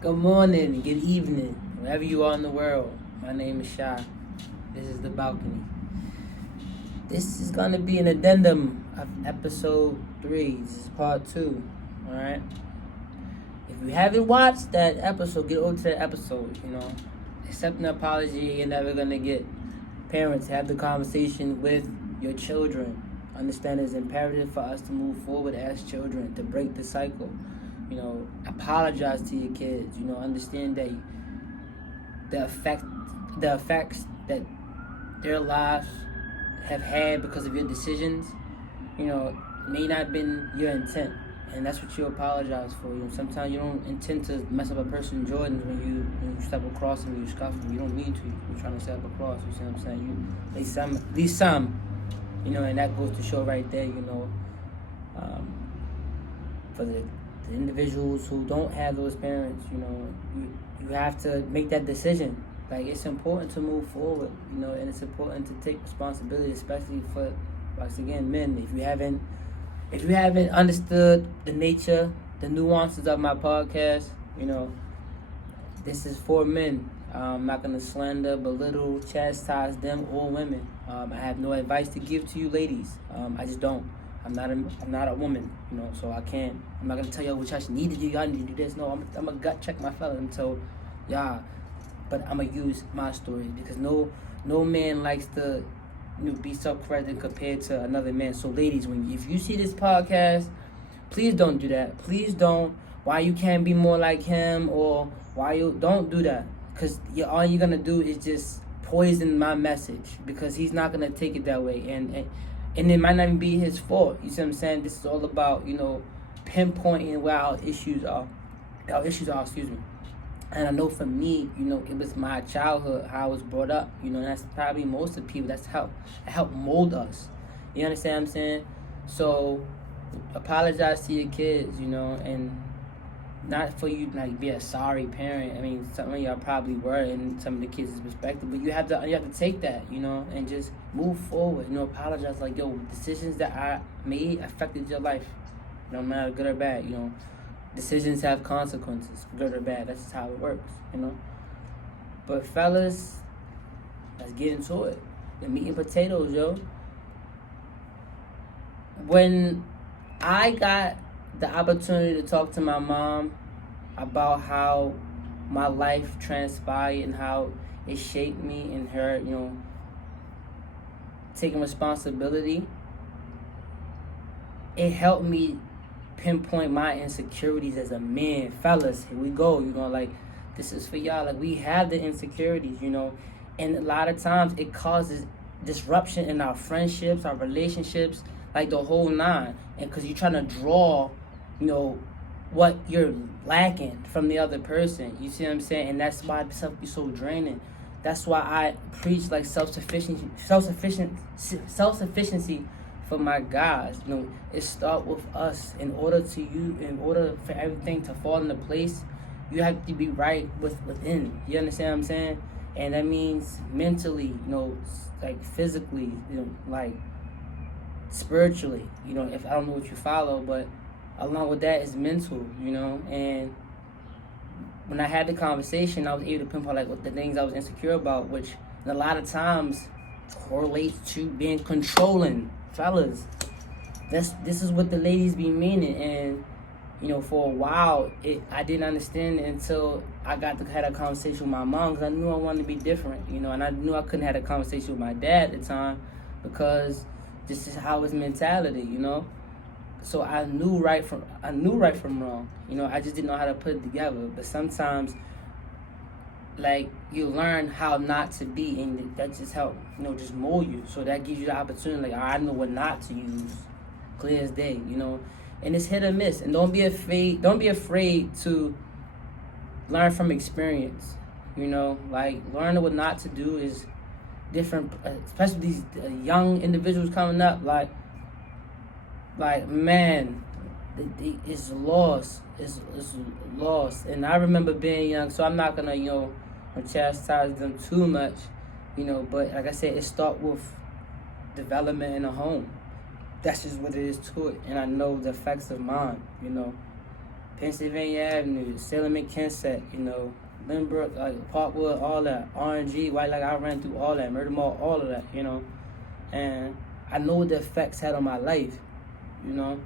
Good morning, good evening, wherever you are in the world. My name is Shy. This is The Balcony. This is going to be an addendum of episode 3. This is part 2. Alright? If you haven't watched that episode, get over to the episode, Accept an apology you're never going to get. Parents, have the conversation with your children. Understand it's imperative for us to move forward as children, to break the cycle. Apologize to your kids. Understand that the effects that their lives have had because of your decisions, may not have been your intent, and that's what you apologize for. Sometimes you don't intend to mess up a person's Jordans when you step across them, you scuff them. You don't mean to. You're trying to step across. You see what I'm saying? At least some, and that goes to show right there. For the individuals who don't have those parents, you have to make that decision. Like, it's important to move forward, and it's important to take responsibility, especially for, once again, men. If you haven't understood the nature, the nuances of my podcast, this is for men. I'm not gonna slander, belittle, chastise them or women. I have no advice to give to you ladies. I just don't. I'm not a woman, so I can't. I'm not gonna tell y'all what y'all need to do. Y'all need to do this. No, I'm a gut check my fellas until y'all. But I'm gonna use my story because no man likes to be self-credited compared to another man. So ladies, if you see this podcast, please don't do that. Please don't. Why you can't be more like him, or why you don't do that? Because all you're gonna do is just poison my message, because he's not gonna take it that way, and it might not even be his fault. You see what I'm saying? This is all about, pinpointing where our issues are. Excuse me. And I know for me, it was my childhood, how I was brought up. And that's probably most of the people that helped mold us. You understand what I'm saying? So apologize to your kids, and not for you like be a sorry parent. I mean, some of y'all probably were in some of the kids' perspective, but you have to take that, and just move forward. Apologize, like, yo, decisions that I made affected your life, no matter good or bad. Decisions have consequences, good or bad. That's just how it works, But fellas, let's get into it. The meat and potatoes, yo. When I got the opportunity to talk to my mom about how my life transpired and how it shaped me, and her, taking responsibility, it helped me pinpoint my insecurities as a man. Fellas, here we go. This is for y'all. Like, we have the insecurities, and a lot of times it causes disruption in our friendships, our relationships, like the whole nine. And because you're trying to draw, what you're lacking from the other person. You see what I'm saying? And that's why stuff be so draining. That's why I preach like self-sufficiency for my guys. It starts with us. In order for everything to fall into place, you have to be right within. You understand what I'm saying? And that means mentally, like physically, like spiritually. If I don't know what you follow, but along with that is mental. And when I had the conversation, I was able to pinpoint like what the things I was insecure about, which a lot of times correlates to being controlling. Fellas, this is what the ladies be meaning. And for a while I didn't understand it until I got to have a conversation with my mom, because I knew I wanted to be different, and I knew I couldn't have a conversation with my dad at the time because this is how his mentality, So I knew right from wrong. I just didn't know how to put it together. But sometimes, like, you learn how not to be, and that just help, just mold you. So that gives you the opportunity, like, I know what not to use, clear as day, And it's hit or miss. And don't be afraid to learn from experience. Like, learning what not to do is different, especially these young individuals coming up. Like, man, it's lost. It's lost. And I remember being young, so I'm not gonna, chastise them too much, but like I said, it starts with development in a home. That's just what it is to it. And I know the effects of mine, Pennsylvania Avenue, Salem and Kensett, you know, Lynbrook, like Parkwood, all that, RNG, White, like I ran through all that, Murder Mall, all of that, you know, and I know what the effects had on my life, you know,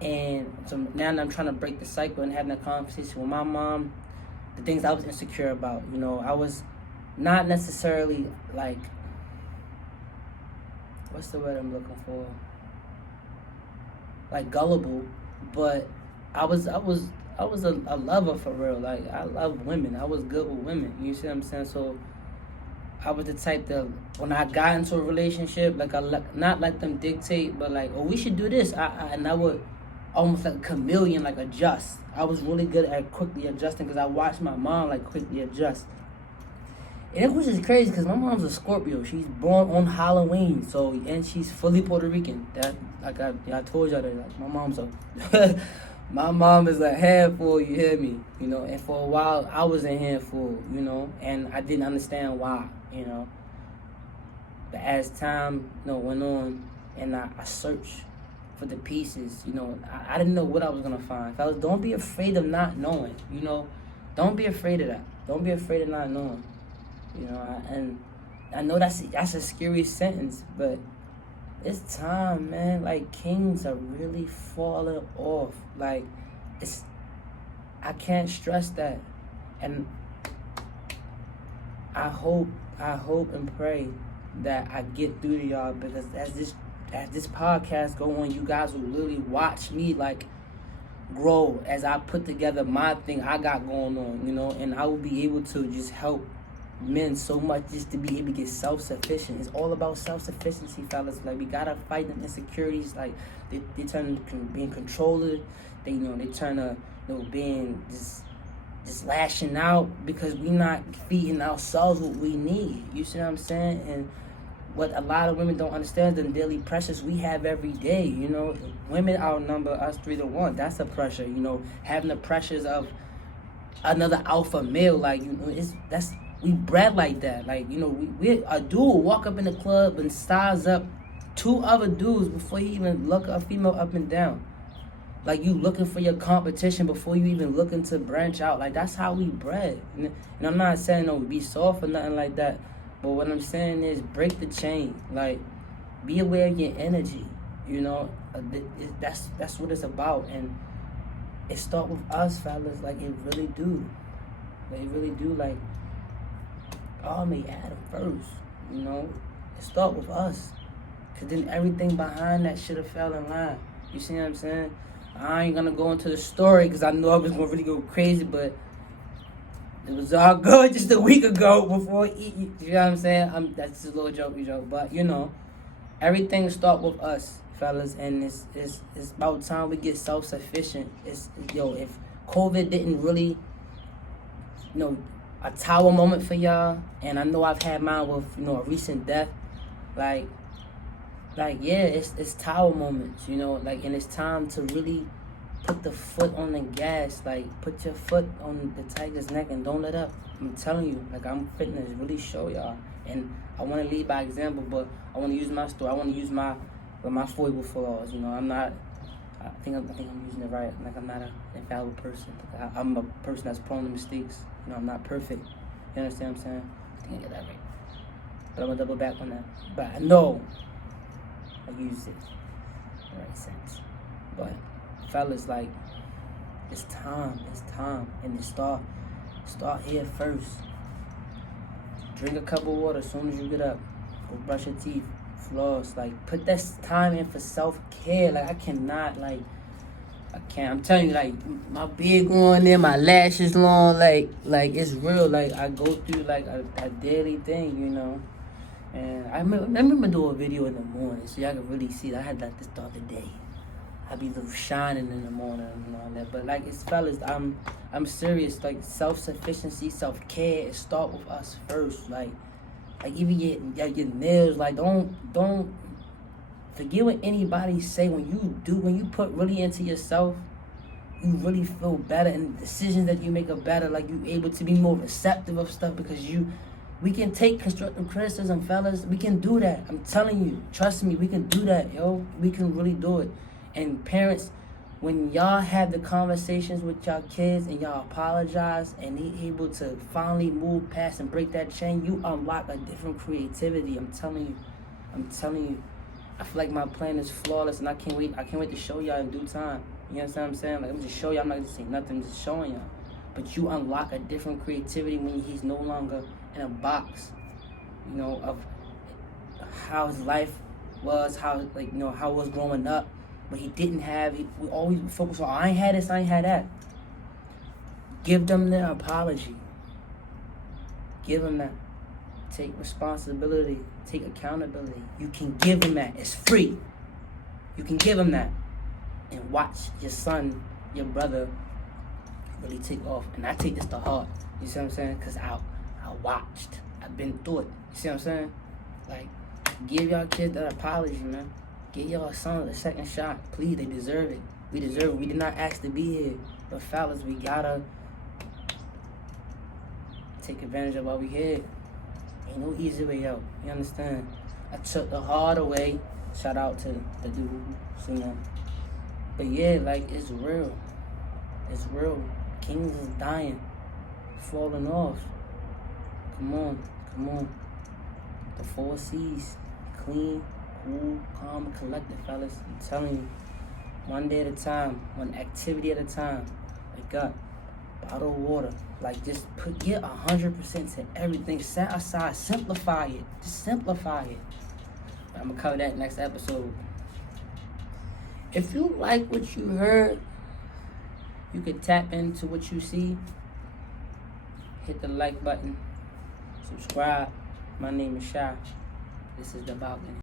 and so now I'm trying to break the cycle and having a conversation with my mom, the things I was insecure about, you know, I was not necessarily like, what's the word I'm looking for? Like gullible, but I was a lover for real. Like I love women. I was good with women. You see what I'm saying? So I was the type that when I got into a relationship, like not let them dictate, but like, oh, we should do this. And I would almost like a chameleon, like adjust. I was really good at quickly adjusting because I watched my mom like quickly adjust. And it was just crazy because my mom's a Scorpio. She's born on Halloween, and she's fully Puerto Rican. That like I told y'all that like my mom's my mom is a handful. You hear me? You know. And for a while I was a handful. You know, and I didn't understand why. You know. But as time went on, and I searched for the pieces. You know, I didn't know what I was gonna find. Fellas, don't be afraid of not knowing. You know, don't be afraid of that. Don't be afraid of not knowing. You know, and I know that's a scary sentence, but it's time, man. Like, kings are really falling off. Like, I can't stress that. And I hope and pray that I get through to y'all, because as this podcast go on, you guys will literally watch me, like, grow as I put together my thing I got going on, you know, and I will be able to just help men so much just to be able to get self-sufficient. It's all about self-sufficiency, fellas. Like, we gotta fight them insecurities. Like, they turn to being controllers. They turn to being just lashing out because we not feeding ourselves what we need. You see what I'm saying? And what a lot of women don't understand is the daily pressures we have every day. You know, women outnumber us 3-1. That's a pressure. You know, having the pressures of another alpha male. Like, you know, we bred like that. Like, you know, a dude will walk up in the club and size up 2 other dudes before he even look a female up and down. Like, you looking for your competition before you even looking to branch out. Like, that's how we bred. And I'm not saying be soft or nothing like that. But what I'm saying is break the chain. Like, be aware of your energy. You know, that's what it's about. And it start with us, fellas. Like, it really do. Like, it really do. Like, all me Adam first, you know. It start with us, cause then everything behind that should have fell in line. You see what I'm saying? I ain't gonna go into the story cause I know I was gonna really go crazy, but it was all good just a week ago before you know what I'm saying? That's just a little jokey joke, but you know, everything start with us, fellas, and it's about time we get self-sufficient. If COVID didn't really, a tower moment for y'all, and I know I've had mine with a recent death, like yeah, it's tower moments, like, and it's time to really put the foot on the gas, like put your foot on the tiger's neck and don't let up. I'm telling you, like, I'm fitting to really show y'all, and I want to lead by example, but I want to use my story. I want to use my foible flaws. I'm not. I think I'm using it right. Like, I'm not an infallible person. I'm a person that's prone to mistakes. I'm not perfect. You understand what I'm saying? I think I get that right. But I'm gonna double back on that. But I know I use it in the right sense. But fellas, like, it's time, and it start here first. Drink a cup of water as soon as you get up. Go brush your teeth, floss. Like, put that time in for self-care. Like, I can't. I'm telling you, like, my beard going in, my lashes long, like it's real. Like, I go through like a daily thing, And I remember doing a video in the morning, so y'all can really see that I had like to start the day. I be shining in the morning and all that. But like, it's fellas, I'm serious. Like, self-sufficiency, self-care, it start with us first. Like even your nails. Like, don't forget what anybody say. When you put really into yourself, you really feel better, and the decisions that you make are better. Like, you able to be more receptive of stuff because we can take constructive criticism, fellas. We can do that. I'm telling you, trust me, we can do that, yo. We can really do it. And parents, when y'all have the conversations with y'all kids and y'all apologize and they able to finally move past and break that chain, you unlock a different creativity. I'm telling you. I feel like my plan is flawless and I can't wait to show y'all in due time. You understand what I'm saying? Like, I'm just show y'all, I'm not just saying nothing, I'm just showing y'all. But you unlock a different creativity when he's no longer in a box, you know, of how his life was, how, like, you know, how it was growing up. But he didn't have, we always focus on, I ain't had this, I ain't had that. Give them their apology. Give them that. Take responsibility. Take accountability. You can give them that. It's free. You can give them that. And watch your son, your brother, really take off. And I take this to heart. You see what I'm saying? Because I watched. I've been through it. You see what I'm saying? Like, give y'all kids that apology, man. Give y'all son a second shot. Please, they deserve it. We deserve it. We did not ask to be here. But fellas, we gotta take advantage of what we here. Ain't no easy way out. You understand? I took the harder way. Shout out to the dude who seen him. But yeah, like, it's real. It's real. Kings is dying. Falling off. Come on. The 4 C's. Clean, cool, calm, collected, fellas. I'm telling you. One day at a time. One activity at a time. Wake up. Bottle of water. Like, just get 100% to everything. Set aside. Simplify it. Just simplify it. I'm going to cover that next episode. If you like what you heard, you can tap into what you see. Hit the like button. Subscribe. My name is Shy. This is The Balcony.